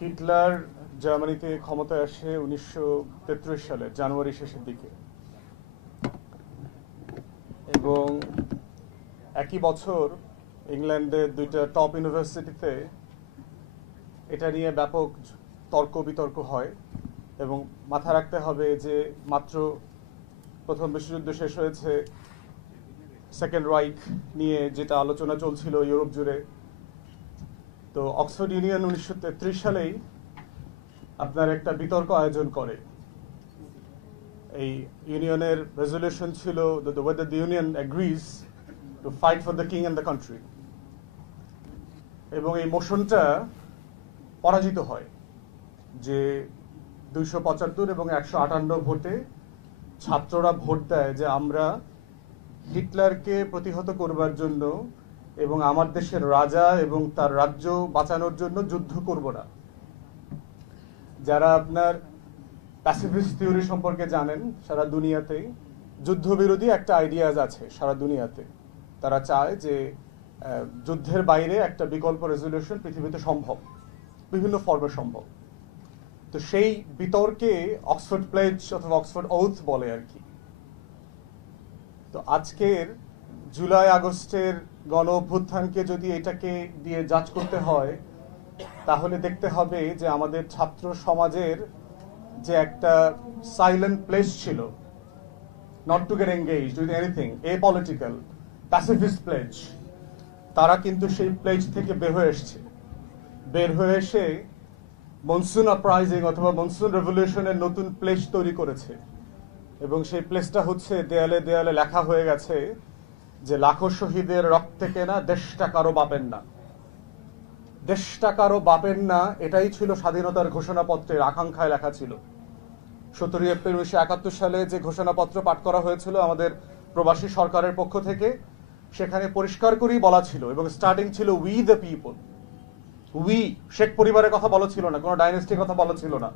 Hitler জার্মানিতে ক্ষমতায় আসে 1933 সালে জানুয়ারি শেষের দিকে, এবং একই বছর ইংল্যান্ডের দুইটা টপ ইউনিভার্সিটিতে এটা নিয়ে ব্যাপক তর্ক বিতর্ক হয়। এবং মাথায় রাখতে হবে যে মাত্র প্রথম বিশ্বযুদ্ধ শেষ হয়েছে, সেকেন্ড রাইখ নিয়ে যেটা আলোচনা চলছিল ইউরোপ জুড়ে। তো অক্সফোর্ড ইউনিয়ন 1933 সালেই আপনার একটা বিতর্ক আয়োজন করে। এই ইউনিয়নের রেজলিউশন ছিল whether the union agrees to fight for the king and the country, এবং এই মোশনটা পরাজিত হয় যে 275 এবং 158 ভোটে ছাত্ররা ভোট দেয় যে আমরা হিটলারকে প্রতিহত করবার জন্য এবং আমার দেশের রাজা এবং তার রাজ্য বাঁচানোর জন্য যুদ্ধ করব না। যারা আপনার প্যাসিফিস্ট থিওরি সম্পর্কে জানেন, সারা দুনিয়াতেই যুদ্ধবিরোধী একটা আইডিয়াজ আছে সারা দুনিয়াতে। তারা চায় যে যুদ্ধের বাইরে একটা বিকল্প রেজলিউশন পৃথিবীতে সম্ভব, বিভিন্ন ফর্মে সম্ভব। তো সেই বিতর্কে অক্সফোর্ড প্লেজ অথবা অক্সফোর্ড ওথ বলে আর কি। তো আজকের জুলাই আগস্টের গণ অভ্যুত্থানকে যদি এটাকে দিয়ে জাজ করতে হয়, তাহলে দেখতে হবে যে আমাদের ছাত্র সমাজের যে একটা সাইলেন্ট প্লেস ছিল, not to get engaged with anything apolitical, pacifist pledge, তারা কিন্তু সেই প্লেজ থেকে বের হয়ে এসে মনসুন আপরাইজিং অথবা মনসুন রেভলিউশনের নতুন প্লেস তৈরি করেছে। এবং সেই প্লেসটা হচ্ছে দেয়ালে দেয়ালে লেখা হয়ে গেছে যে লাখো শহীদের রক্তে কেনা দেশটা কারো বাপের না, দেশটা কারো বাপের না। এটাই ছিল স্বাধীনতার ঘোষণাপত্রের আকাঙ্ক্ষায় লেখা ছিল। 17 এপ্রিল 1971 সালে যে ঘোষণাপত্র পাঠ করা হয়েছিল আমাদের প্রবাসী সরকারের পক্ষ থেকে, সেখানে পরিষ্কার করেই বলা ছিল, এবং স্টার্টিং ছিল we the people. We, Sheikh পরিবারের কথা বলা ছিল না, কোনো ডাইনেস্টির কথা বলা ছিল না।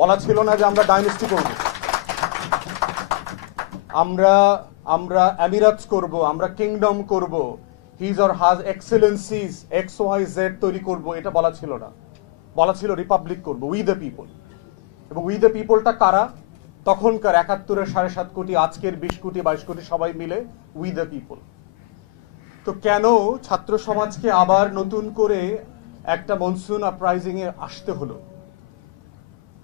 বলা ছিল না যে আমরা ডাইনেস্টি করব, আমরা এমিরাতস করব, আমরা কিংডম করব, হিজ অর হাজ এক্সেলেন্সিজ XYZ তৈরি করব, এটা বলা ছিল না। বলা ছিল রিপাবলিক করব, উই দ্য পিপল। এবং উই দ্য পিপলটা কারা? তখনকার 71-এর 7.5 কোটি, আজকের 20 কোটি 22 কোটি সবাই মিলে উই দ্য পিপল। তো কেন ছাত্র সমাজকে আবার নতুন করে একটা মনসুন আপরাইজিং এ আসতে হলো?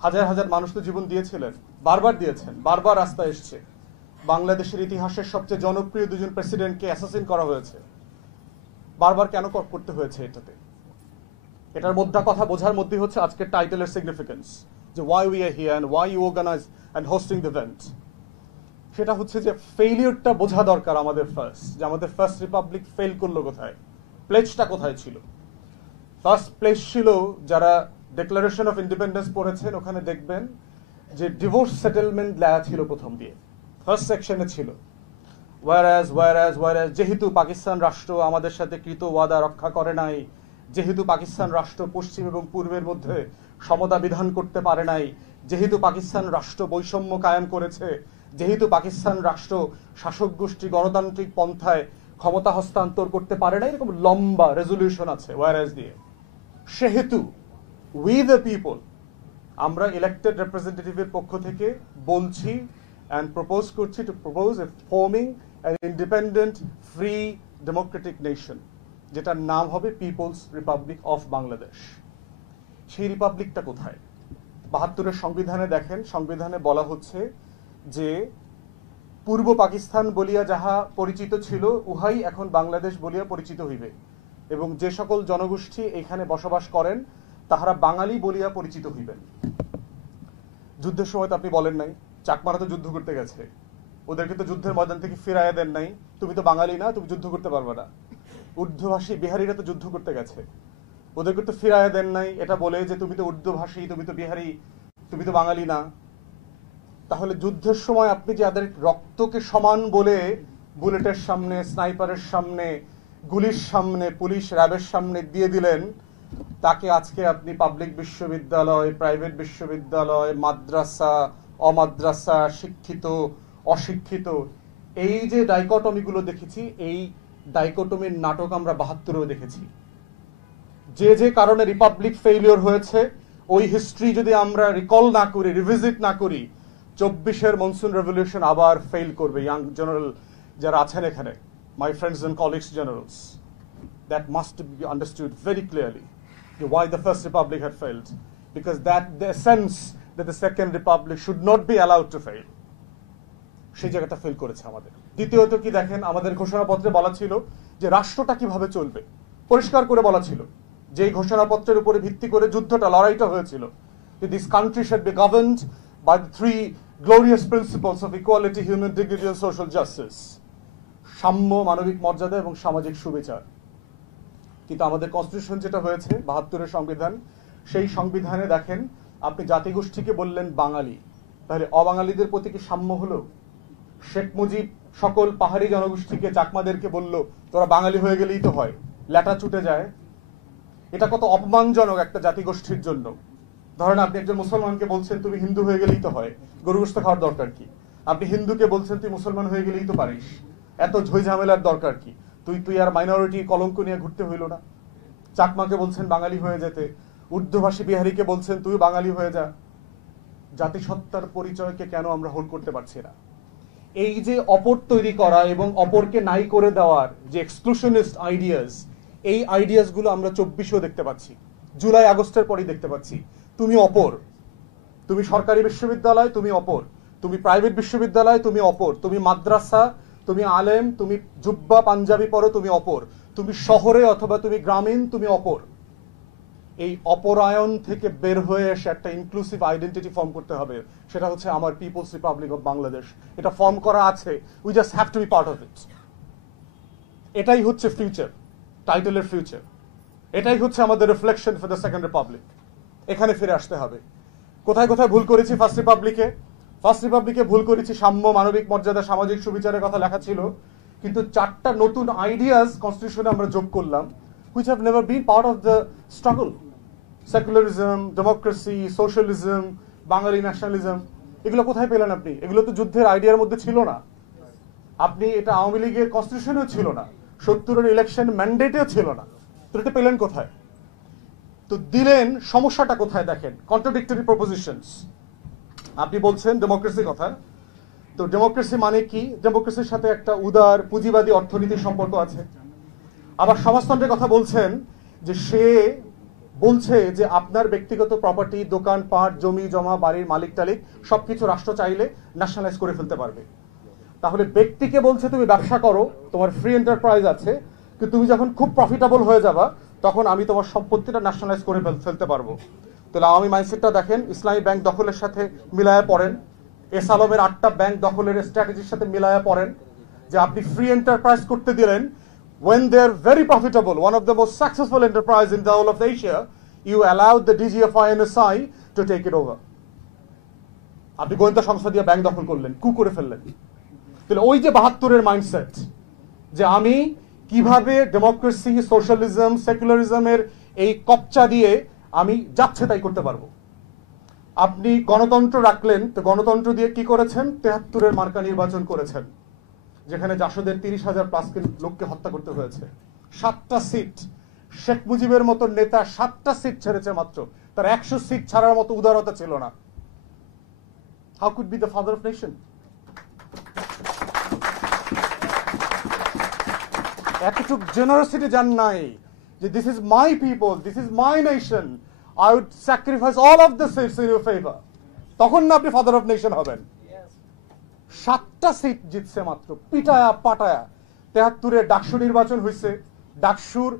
হাজার হাজার মানুষ তো জীবন দিয়েছিলেন, বারবার দিয়েছেন, বারবার রাস্তায় এসছে। বাংলাদেশের ইতিহাসের সবচেয়ে জনপ্রিয় দুজন প্রেসিডেন্টকে অ্যাসাসিন করা হয়েছে। বারবার কেন করতে হয়েছে এটাতে? এটার মধ্যে কথা বোঝার মধ্যে হচ্ছে আজকের টাইটেলের সিগনিফিকেন্স, যে why we are here and why you organize and hosting the event. সেটা হচ্ছে যে ফেইলিয়রটা বোঝা দরকার আমাদের ফার্স্ট, যে আমাদের ফার্স্ট রিপাবলিক ফেল করলো কোথায়, প্লেজটা কোথায় ছিল। ফার্স্ট প্লেজ ছিল, যারা ডিক্লারেশন অফ ইন্ডিপেন্ডেন্স পড়েছেন ওখানে দেখবেন যে ডিভোর্স সেটেলমেন্ট লেখা ছিল প্রথম দিয়ে, ফার্স্ট সেকশনে ছিল। ওয়ারাজ যেহেতু পাকিস্তান রাষ্ট্র আমাদের সাথে কৃত ওয়াদা রক্ষা করে নাই, যেহেতু পাকিস্তান রাষ্ট্র পশ্চিম এবং পূর্বের মধ্যে সমতা বিধান করতে পারে নাই, যেহেতু পাকিস্তান রাষ্ট্র বৈষম্য কায়েম করেছে, যেহেতু পাকিস্তান রাষ্ট্র শাসক গোষ্ঠী গণতান্ত্রিক পন্থায় ক্ষমতা হস্তান্তর করতে পারে না, এরকম লম্বা রেজলিউশন আছে ওয়ারাজ দিয়ে। সেহেতু উই দ্য পিপল, আমরা ইলেক্টেড রিপ্রেজেন্টেটিভের পক্ষ থেকে বলছি and propose করছি to propose a forming an independent free democratic nation, যেটার নাম হবে পিপলস রিপাবলিক অফ বাংলাদেশ। সেই রিপাবলিকটা কোথায়? 72-এর সংবিধানে দেখেন, সংবিধানে বলা হচ্ছে যে পূর্ব পাকিস্তান বলিয়া যাহা পরিচিত ছিল, উহাই এখন বাংলাদেশ বলিয়া পরিচিত হইবে, এবং যে সকল জনগোষ্ঠী এখানে বসবাস করেন তাহারা বাঙালি বলিয়া পরিচিত হইবেন। যুদ্ধের সময় তো আপনি বলেন নাই, চাকমারা তো যুদ্ধ করতে গেছে, ওদেরকে তো যুদ্ধের ময়দান থেকে ফিরাইয়া দেন নাই, তুমি তো বাঙালি না, তুমি যুদ্ধ করতে পারবে না। উর্দুভাষী বিহারিরা তো যুদ্ধ করতে গেছে, ওদেরকে তো ফিরাইয়া দেন নাই এটা বলে যে তুমি তো উর্দুভাষী, তুমি তো বিহারি, তুমি তো বাঙালি না। তাহলে যুদ্ধের সময় আপনি যাদের রক্তকে সমান বলে বুলেটের সামনে, স্নাইপারের সামনে, গুলির সামনে, পুলিশ র্যাবের সামনে দিয়ে দিলেন, তাকে আজকে আপনি পাবলিক বিশ্ববিদ্যালয়, প্রাইভেট বিশ্ববিদ্যালয়, মাদ্রাসা, অমাদ্রাসা, শিক্ষিত, অশিক্ষিত, এই যে ডাইকটমিগুলো দেখেছি, এই ডাইকটমির নাটক আমরা 72-এও দেখেছি। যে যে কারণে রিপাবলিক ফেইলিওর হয়েছে, ওই হিস্ট্রি যদি আমরা রিকল না করি, রিভিজিট না করি, 24-এর মনসুন রেভলিউশন আবার ফেল করবে। ইয়াং জেনারেল যারা আছেন এখানে, my friends and colleagues generals, that must be understood very clearly why the First Republic had failed, because that the essence that the Second Republic should not be allowed to fail, সেই জায়গাটা fail করেছে আমাদের। দ্বিতীয়ত কি দেখেন, আমাদের ঘোষণাপত্রে বলা ছিল যে রাষ্ট্রটা কিভাবে চলবে, পরিষ্কার করে বলা ছিল যে এই ঘোষণাপত্রের উপরে ভিত্তি করে যুদ্ধটা, লড়াইটা হয়েছিল, যে this country should be governed by the three glorious principles of equality, human dignity and social justice, সাম্য, মানবিক মর্যাদা এবং সামাজিক সুবিচার। কিন্তু আমাদের কনস্টিটিউশন যেটা হয়েছে 72-এর সংবিধান, সেই সংবিধানে দেখেন আপনি জাতিগোষ্ঠীকে বললেন বাঙালি, তাহলে অবাঙালিদের প্রতি কি সাম্য হলো? শেখ মুজিব সকল পাহাড়ি জনগোষ্ঠীকে, চাকমাদেরকে বলল তোরা বাঙালি হয়ে গেলেই তো হয়, ল্যাটা ছুটে যায়। এটা কত অপমানজনক একটা জাতিগোষ্ঠীর জন্য। ধরেন আপনি একজন মুসলমানকে বলছেন তুমি হিন্দু হয়ে গেলেই তো হয়, গরু গোশত খাওয়ার দরকার কি? আপনি হিন্দুকে বলছেন তুই মুসলমান হয়ে গেলেই তো পারিস, এত ঝই ঝামেলার দরকার কি? তুই আর মাইনরিটি কলঙ্ক নিয়ে ঘুরতে হইল না। চাকমাকে বলছেন বাঙালি হয়ে যেতে, উর্দুভাষী বিহারীকে বলছেন তুই বাঙালি হয়ে যা। জাতিসত্তার পরিচয়কে কেন আমরা হোল্ড করতে পারছি না? এই যে অপর তৈরি করা এবং অপরকে নাই করে দেওয়ার যে এক্সক্লুশনিস্ট আইডিয়াস, এই আইডিয়াস গুলো আমরা 24-এও দেখতে পাচ্ছি, জুলাই আগস্টের পরই দেখতে পাচ্ছি। তুমি অপর, তুমি সরকারি বিশ্ববিদ্যালয় তুমি অপর, তুমি প্রাইভেট বিশ্ববিদ্যালয় তুমি অপর, তুমি মাদ্রাসা, তুমি আলেম, তুমি জুব্বা পাঞ্জাবি পরো তুমি অপর, তুমি শহরে অথবা তুমি গ্রামীণ তুমি অপর। এই অপরায়ণ থেকে বের হয়ে এসে একটা ইনক্লুসিভ আইডেন্টিটি ফর্ম করতে হবে, সেটা হচ্ছে আমার পিপলস রিপাবলিক অফ বাংলাদেশ। এটা ফর্ম করা আছে, we just have to be part of it. এটাই হচ্ছে ফিউচার, টাইটেলের ফিউচার। এটাই হচ্ছে আমাদের reflection for the second republic. এখানে ফিরে আসতে হবে। কোথায় কোথায় ভুল করেছি ফার্স্ট রিপাবলিকে? ফার্স্ট রিপাবলিকে ভুল করেছি সাম্য, মানবিক মর্যাদা, সামাজিক সুবিচারের কথা লেখা ছিল, কিন্তু 4টা নতুন আইডিয়াস কনস্টিটিউশনে আমরা যোগ করলাম, which have never been part of the struggle. Secularism, democracy, socialism, Bangali nationalism, এগুলো কোথায় পেলেন আপনি? এগুলো তো যুদ্ধের আইডিয়ার মধ্যে ছিল না। আপনি এটা আওয়ামী লীগের কনস্টিটিউশনেও ছিল না, 70-এর ইলেকশন ম্যান্ডেটেও ছিল না, তো এটা পেলেন কোথায়? তো দিলেন, সমস্যাটা কোথায় দেখেন? কন্ট্রাডিক্টরি প্রপোজিশনস। আপনি বলছেন ডেমোক্রেসির কথা, তো ডেমোক্রেসি মানে কি? ডেমোক্রেসির সাথে একটা উদার পুঁজিবাদী অর্থনীতির সম্পর্ক আছে। আবার সমাজতন্ত্রের কথা বলছেন, যে সে বলছে যে আপনার ব্যক্তিগত প্রপার্টি, দোকান পাট, জমি জমা, বাড়ির মালিক টালিক সবকিছু রাষ্ট্র চাইলে ন্যাশনালাইজ করে ফেলতে পারবে। তাহলে ব্যক্তিকে বলছে তুমি ব্যবসা করো, তোমার ফ্রি এন্টারপ্রাইজ আছে, কিন্তু তুমি যখন খুব প্রফিটেবল হয়ে যাবা তখন আমি তোমার সম্পত্তিটা ন্যাশনালাইজ করে ফেলতে পারবো। তাহলে আওয়ামী মাইন্ডসেটটা দেখেন, ইসলামী ব্যাংক দখলের সাথে মিলায়া পড়েন, এস আলমের 8টা ব্যাংক দখলের স্ট্র্যাটেজির সাথে মিলায়া পড়েন, যে আপনি ফ্রি এন্টারপ্রাইজ করতে দিলেন। When they are very profitable, one of the most successful enterprise in the whole of Asia, you allowed the DGFI NSI to take it over. আপনি গোয়েন্দা সংস্থা দিয়ে ব্যাংক দখল করলেন, কু করে ফেললেন। তাহলে ওই যে 72-এর মাইন্ডসেট, যে আমি কিভাবে ডেমোক্রেসি, সোশ্যালিজম, সেকুলারিজমের এই কপচা দিয়ে আমি যাচ্ছে তাই করতে পারবো। আপনি গণতন্ত্র রাখলেন, তো গণতন্ত্র দিয়ে কি করেছেন? 73-এর মার্কা নির্বাচন করেছেন, যেখানে জাসদের 30,000 প্লাস লোককে হত্যা করতে হয়েছে। 7টা সিট, শেখ মুজিবের মতো নেতা 7টা সিট ছেড়েছে মাত্র, তার 100 সিট ছাড়ার মতো উদারতা ছিল না। How could be the father of nation? এতটুকু জেনারসিটি জান নাই যে this is my people, this is my nation, I would sacrifice all of the seats in your favour. তখন না আপনি ফাদার অফ নেশন হবেন। 7টা সিট জিতছে মাত্র, পিটায়া পাটায়া। 73-এ ডাকসু নির্বাচন হয়েছে, ডাকসুর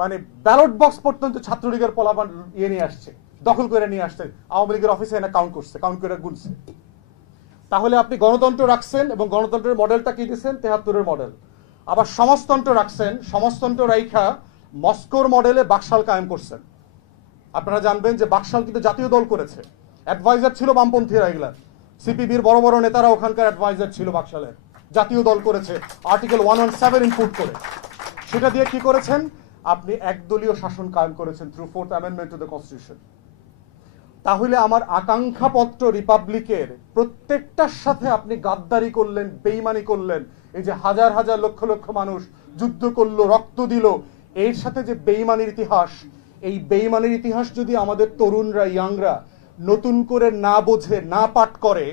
মানে ব্যালট বক্স পর্যন্ত ছাত্রলীগের পলাপান নিয়ে আসছে, দখল করে নিয়ে আসছে, আওয়ামী লীগের অফিসে এনে কাউন্ট করছে, কাউন্ট করে গুনছে। তাহলে আপনি গণতন্ত্র রাখছেন এবং গণতন্ত্রের মডেলটা কি দিচ্ছেন? 73-এর মডেল। আবার সমাজতন্ত্র রাখছেন, সমাজতন্ত্র রাইখা মস্কোর মডেলে বাকশাল কায়েম করছেন। আপনারা জানবেন যে বাকশাল কিন্তু জাতীয় দল করেছে, অ্যাডভাইজার ছিল বামপন্থীরা, এগুলা সিপিবির বড় বড় নেতারা ওখানকার অ্যাডভাইজার ছিল বাকশালের, জাতীয় দল করেছে আর্টিকেল 117 ইনপুট করে। সেটা দিয়ে কি করেছেন? আপনি একদলীয় শাসন কায়েম করেছেন through 4th amendment to the constitution. তাহলে আমার আকাঙ্ক্ষাপত্র রিপাবলিকের প্রত্যেকটার সাথে আপনি গাদ্দারি করলেন, বেইমানি করলেন। এই যে হাজার হাজার লক্ষ লক্ষ মানুষ যুদ্ধ করলো, রক্ত দিল, এর সাথে যে বেইমানির ইতিহাস, এই বেইমানের ইতিহাস যদি আমাদের তরুণরা ইয়াংরা নতুন করে না বোঝে না পাঠ করে,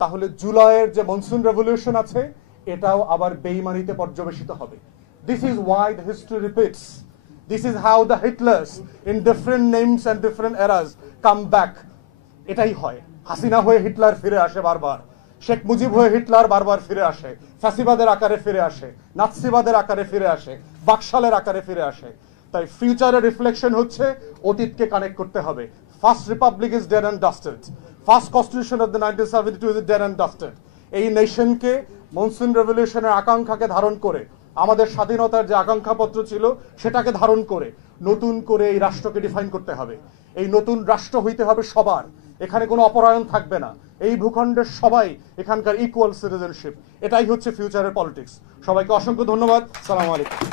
তাহলে জুলাইয়ের যে মনসুন রেভলিউশন আছে এটাও আবার বেইমানিতে পর্যবেসিত হবে। This is why the history repeats, this is how the Hitlers in different names and different eras come back. এটাই হয়, হাসিনা হয়ে হিটলার ফিরে আসে বারবার, শেখ মুজিব হয়ে হিটলার বারবার ফিরে আসে, ফ্যাসিবাদের আকারে ফিরে আসে, নাৎসিবাদের আকারে ফিরে আসে, বাকশালের আকারে ফিরে আসে। তাই ফিউচারের রিফ্লেকশন হচ্ছে অতীতকে কানেক্ট করতে হবে। First Republic is dead and dusted, first constitution of the 1972 is dead and dusted. এই নেশনকে মনসুন রেভলিউশনের আকাঙ্ক্ষাকে ধারণ করে, আমাদের স্বাধীনতার যে আকাঙ্ক্ষাপত্র ছিল সেটাকে ধারণ করে নতুন করে এই রাষ্ট্রকে ডিফাইন করতে হবে। এই নতুন রাষ্ট্র হইতে হবে সবার, এখানে কোনো অপরায়ণ থাকবে না, এই ভূখণ্ডের সবাই এখানকার ইকুয়াল সিটিজেনশিপ। এটাই হচ্ছে ফিউচারের পলিটিক্স। সবাইকে অসংখ্য ধন্যবাদ। সালাম আলাইকুম।